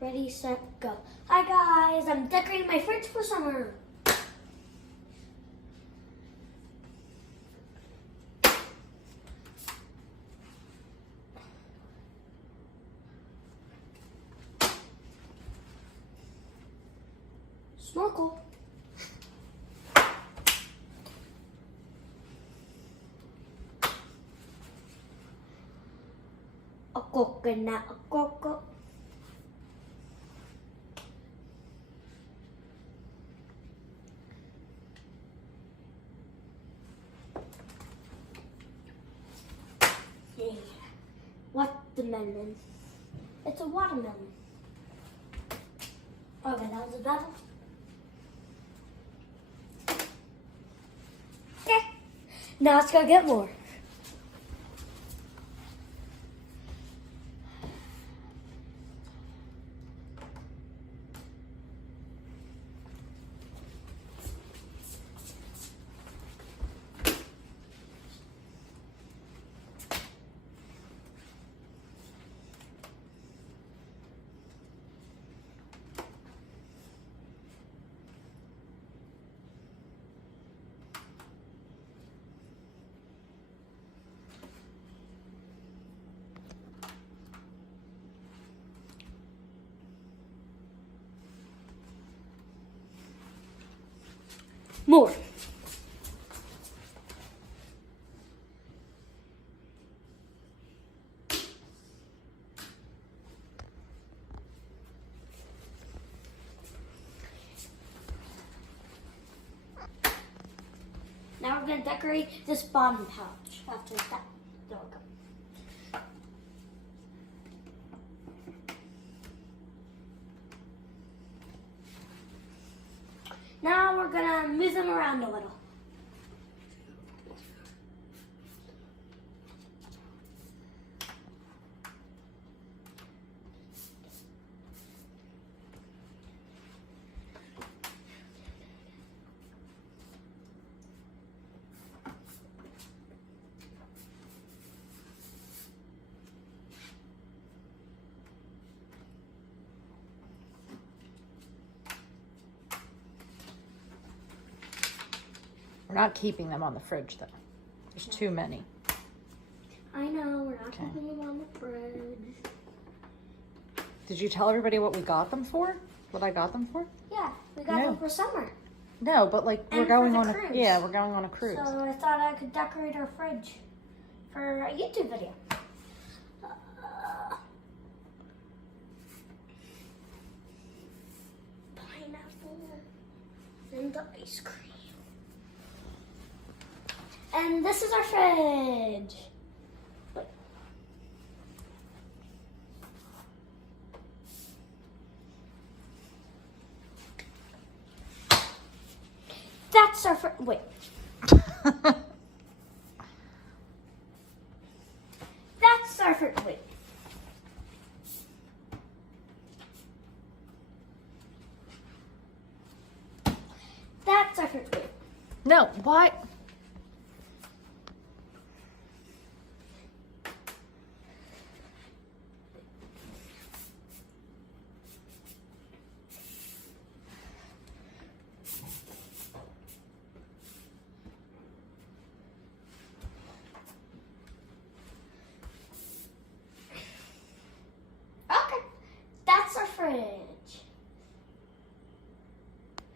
Ready, set, go. Hi guys, I'm decorating my fridge for summer. Snorkel. A coconut, a coco. Yeah. Watermelon. It's a watermelon. Okay, that was a battle. Okay. Now let's go get more. More. Now we're going to decorate this bottom pouch after that. There we go. Now we're going to move them around a little. We're not keeping them on the fridge, though. There's too many. I know, we're not Okay. putting them on the fridge. Did you tell everybody what we got them for? What I got them for? Yeah, we got No. them for summer. No, but like we're And for going the on cruise. we're going on a cruise. So I thought I could decorate our fridge for a YouTube video. Pineapple and the ice cream. And this is our fridge. Wait. That's our fridge. Wait. That's our fridge. Wait. That's our fridge. Wait. No, what? Okay. That's our fridge.